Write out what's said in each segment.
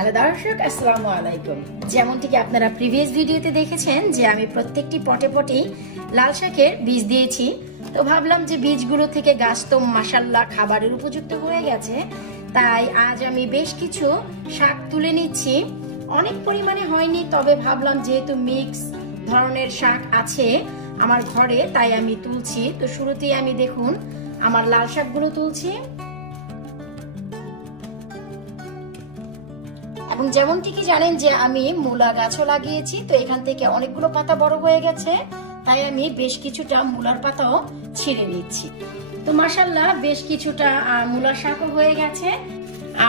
Hello দর্শক, আসসালামু আলাইকুম। যেমনটি কি আপনারা প্রিভিয়াস ভিডিওতে দেখেছেন যে আমি প্রত্যেকটি পটে পটেই লাল শাকের বীজ দিয়েছি। তো ভাবলাম যে বীজগুলো থেকে গাছ তো মাশাআল্লাহ খাবারের উপযুক্ত হয়ে গেছে, তাই আজ আমি বেশ কিছু শাক তুলে নিচ্ছি। অনেক পরিমাণে হয়নি, তবে ভাবলাম যেহেতু মিক্স ধরনের শাক আছে আমার ঘরে তাই আমি তুলছি। তো শুরুতেই আমি দেখুন আমার লাল শাকগুলো তুলছি। এবং যেমনটি কি জানেন যে আমি মূলা গাছও লাগিয়েছি, তো এখান থেকে অনেকগুলো পাতা বড় হয়ে গেছে, তাই আমি বেশ কিছুটা মূলার পাতাও ছিঁড়ে নিচ্ছি। তো মাশাআল্লাহ বেশ কিছুটা মূলার শাকও হয়ে গেছে।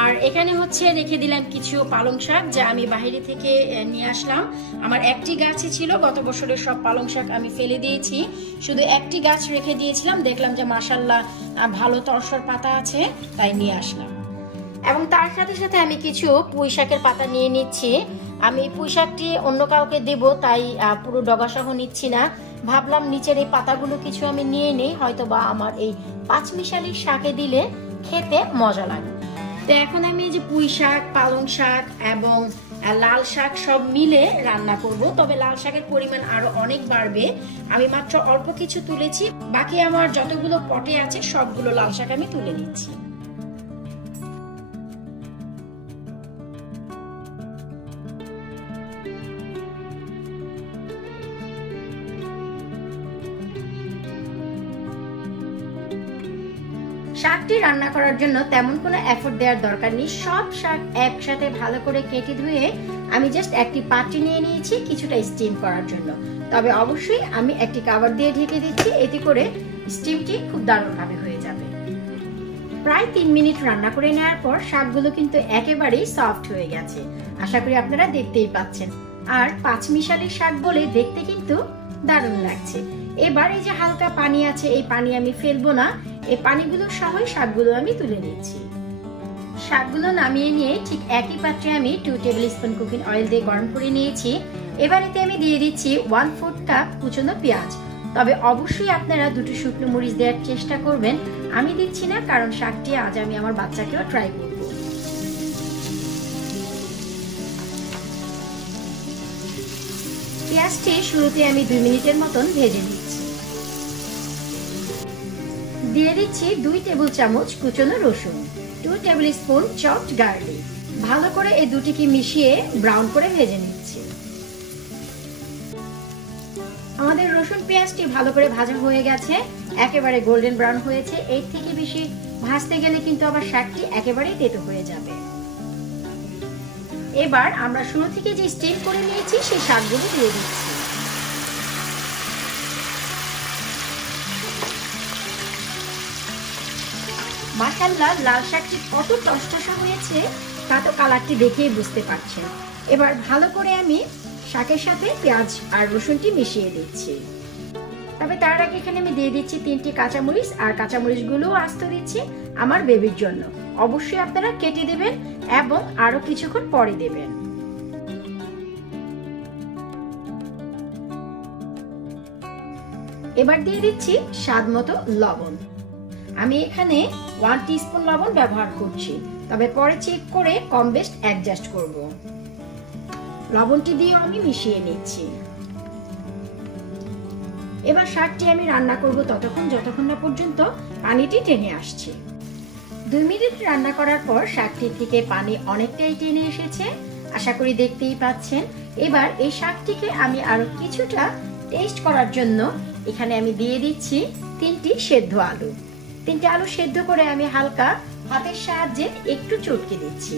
আর এখানে হচ্ছে রেখে দিলাম কিছু পালং শাক, যা আমি বাইরে থেকে নিয়ে আসলাম। আমার একটি গাছই ছিল, গত বছরের সব পালং শাক আমি ফেলে দিয়েছি, শুধু একটি গাছ রেখে দিয়েছিলাম। দেখলাম যে মাশাআল্লাহ ভালো তরসর পাতা আছে, তাই নিয়ে আসলাম। এবং তার সাথে সাথে আমি কিছু পুঁই শাকের পাতা নিয়ে নিচ্ছি। আমি পুঁই শাকটি অন্য কাউকে দেব, তাই পুরো ডগাসহ নিচ্ছি না। ভাবলাম নিচের এই পাতাগুলো কিছু আমি নিয়ে নিই, হয়তো বা আমার এই পাঁচমিশালি শাকে দিলে খেতে মজা লাগে। তো এখন আমি এই যে পুঁই শাক, পালং শাক এবং লাল শাক সব মিলে রান্না করব। তবে লাল শাকের পরিমাণ আরো অনেক বাড়বে। আমি মাত্র অল্প কিছু তুলেছি, বাকি আমার যতগুলো পটে আছে সবগুলো লাল শাক আমি তুলে নিচ্ছি। শাকটি রান্না করার জন্য তেমন কোনো এফোর্ট দেওয়ার দরকার নেই। সব শাক একসাথে ভালো করে কেটে ধুয়ে আমি জাস্ট একটি পাত্রে নিয়ে নিয়েছি কিছুটা স্টিম করার জন্য। তবে অবশ্যই আমি একটি কভার দিয়ে ঢেকে দিচ্ছি, এতে করে স্টিমটি খুব দারুণভাবে হয়ে যাবে। প্রায় 3 মিনিট রান্না করে নেওয়ার পর শাকগুলো কিন্তু একেবারেই সফট হয়ে গেছে, আশা করি আপনারা দেখতেই পাচ্ছেন। আর পাঁচমিশালি শাক বলে দেখতে কিন্তু দারুণ লাগছে। এবার এই যে হালকা পানি আছে, এই পানি আমি ফেলবো না, এই পানিগুলো সহই শাকগুলো আমি তুলে নিচ্ছি। শাকগুলো নামিয়ে নিয়ে ঠিক একই পাত্রে আমি 2 টেবিল স্পুন কুকিং অয়েল দিয়ে গরম করে নিয়েছি। এবার এতে আমি দিয়ে দিচ্ছি 1/4 কাপ কুচনো পেঁয়াজ। তবে অবশ্যই আপনারা 2টো শুকনো মরিচ দেওয়ার চেষ্টা করবেন। আমি দিচ্ছি না, কারণ শাকটি আজ আমি আমার বাচ্চাকেও ট্রাই করব। পেঁয়াজটি শুরুতে আমি 2 মিনিটের মতন ভেজে নিচ্ছি। দিয়ে দিচ্ছি 2 টেবিল চামচ কুচনো রসুন, 2 টেবিল স্পুন চপড গার্লিক। ভালো করে এই দুটিকে মিশিয়ে ব্রাউন করে ভেজে নিচ্ছি। আমাদের রসুন পেঁয়াজটি ভালো করে ভাজা হয়ে গেছে, একেবারে গোল্ডেন ব্রাউন হয়েছে। এর থেকে বেশি ভাজতে গেলে কিন্তু আবার শাকটি একেবারেই তেতো হয়ে যাবে। এবার আমরা শুরু থেকে যে স্টিম করে নিয়েছি সেই শাকগুলো দিয়ে দিচ্ছি। মাশাআল্লাহ লাল শাকটি কত টসটসা হয়েছে তা তো কালারটি দেখেই বুঝতে পারছেন। এবার ভালো করে আমি শাকের সাথে পেঁয়াজ আর রসুনটি মিশিয়ে দিচ্ছি। তবে তার আগে এখানে আমি দিয়ে দিচ্ছি 3টি কাঁচামরিচ, আর কাঁচামরিচগুলো আস্ত দিচ্ছি আমার বেবির জন্য। অবশ্যই আপনারা কেটে দেবেন এবং আরো কিছুক্ষণ পরে দেবেন। এবার দিয়ে দিচ্ছি স্বাদ মতো লবণ। আমি এখানে 1 টিস্পুন লবণ ব্যবহার করছি, তবে পরে চেক করে কম বেশ অ্যাডজাস্ট করব। লবণটি দিয়ে আমি মিশিয়ে নিচ্ছি। এবার শাকটি আমি রান্না করব যতক্ষণ না পর্যন্ত পানিটি টেনে আসছে। 2 মিনিট রান্না করার পর শাকটি থেকে পানি অনেকটাই টেনে এসেছে, আশা করি দেখতেই পাচ্ছেন। এবার এই শাকটিকে আমি আরো কিছুটা টেস্ট করার জন্য এখানে আমি দিয়ে দিচ্ছি 3টি সেদ্ধ আলু। 3টি আলু সেদ্ধ করে আমি হালকা হাতের সাহায্যে একটু চটকে দিচ্ছি।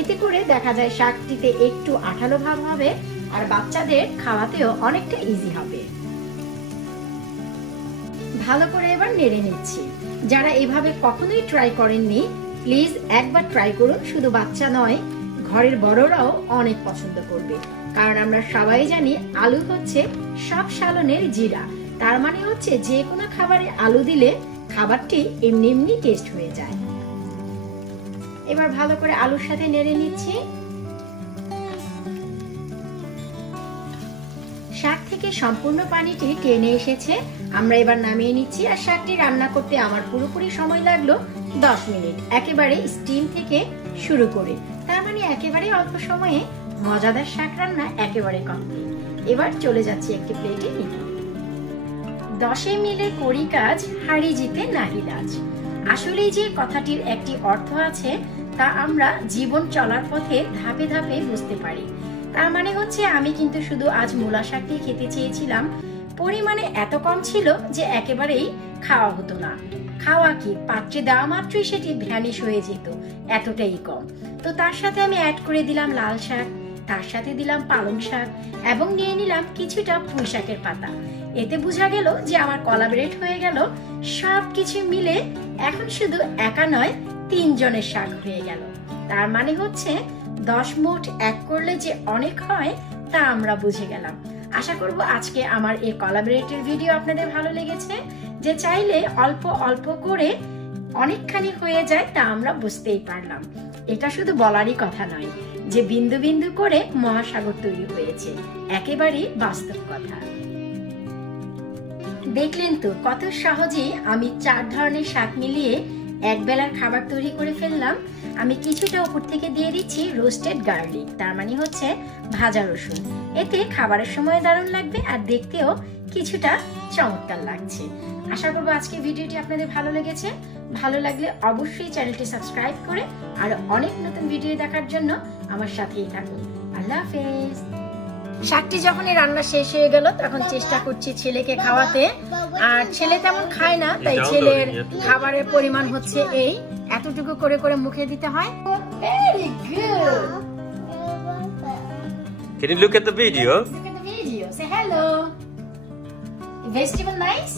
এতে করে দেখা যায় শাকটিতে একটু আঠালো ভাব হবে, আর বাচ্চাদের খাওয়াতেও অনেকটা ইজি হবে। ভালো করে এবার নেড়ে নিচ্ছি। যারা এভাবে কখনোই ট্রাই করেননি, প্লিজ একবার ট্রাই করুন। শুধু বাচ্চা নয়, ঘরের বড়রাও অনেক পছন্দ করবে, কারণ আমরা সবাই জানি আলু হচ্ছে সব সালনের জিরা। তার মানে হচ্ছে যে কোনো খাবারে আলু দিলে খাবারটি এমনি এমনি টেস্ট হয়ে যায়। এবার ভালো করে আলুর সাথে নেড়ে নিচ্ছি। শাক থেকে সম্পূর্ণ পানিটি টেনে এসেছে, আমরা এবার নামিয়ে নিচ্ছি। আর শাকটি রান্না করতে আমার পুরোপুরি সময় লাগলো 10 মিনিট, একেবারে স্টিম থেকে শুরু করে। তার মানে একেবারে অল্প সময়ে মজাদার শাক রান্না একেবারে কমপ্লিট। এবার চলে যাচ্ছি একটি প্লেটে নিতে। 10 মিলে করি কাজ, হাড়ি জিতে নাহি লাজ। আসলে যে কথাটির একটি অর্থ আছে তা আমরা জীবন চলার পথে ধাপে ধাপে বুঝতে পারি। তার মানে হচ্ছে আমি কিন্তু শুধু আজ মূলা শাকটি খেতে চেয়েছিলাম, পরিমাণে এত কম ছিল যে একেবারেই খাওয়া হতো না। খাওয়া কি, পাত্রে দেওয়া মাত্রই সেটি ভ্যানিশ হয়ে যেত, এতটাই কম। তো তার সাথে আমি অ্যাড করে দিলাম লাল শাক, তার সাথে দিলাম পালং শাক এবং নিয়ে নিলাম কিছুটা পুঁই শাকের পাতা। এতে বোঝা গেল যে আমার কোলাবরেট হয়ে গেল সবকিছু মিলে। এখন শুধু একা নয়, 3 জনের শাক হয়ে গেল। তার মানে হচ্ছে 10 মুঠ এক করলে যে অনেক হয় তা আমরা বুঝে গেলাম। আশা করব আজকে আমার এই কোলাবরেটের ভিডিও আপনাদের ভালো লেগেছে, যে চাইলে অল্প অল্প করে অনেকখানি হয়ে যায় তা আমরা বুঝতেই পারলাম। এটা শুধু বলারই কথা নয় যে বিন্দু বিন্দু করে মহাসাগর তৈরি হয়েছে, একেবারেই বাস্তব কথা। দেখলেন তো কত সহজেই আমি 4 ধরনের শাক মিলিয়ে এক বেলার খাবার তৈরি করে ফেললাম। আমি কিছুটা উপর থেকে দিয়ে দিচ্ছি রোস্টেড গার্লিক, তার মানে হচ্ছে ভাজা রসুন। এতে খাবারের সময় দারুণ লাগবে আর দেখতেও কিছুটা চমৎকার লাগছে। আশা করবো আজকে ভিডিওটি আপনাদের ভালো লেগেছে। ভালো লাগলে অবশ্যই চ্যানেলটি সাবস্ক্রাইব করে আর অনেক নতুন ভিডিও দেখার জন্য আমার সাথেই থাকুন। আল্লাহ হাফেজ। শাকটি যখন রান্না শেষ হয়ে গেল তখন চেষ্টা করছি ছেলেকে খাওয়াতে, আর ছেলে তেমন খায় না, তাই ছেলের খাবারের পরিমাণ হচ্ছে এই এতটুকু করে করে মুখে দিতে হয়। Very good. Can you look at the video? Look at the video. Say hello. Vegetable nice?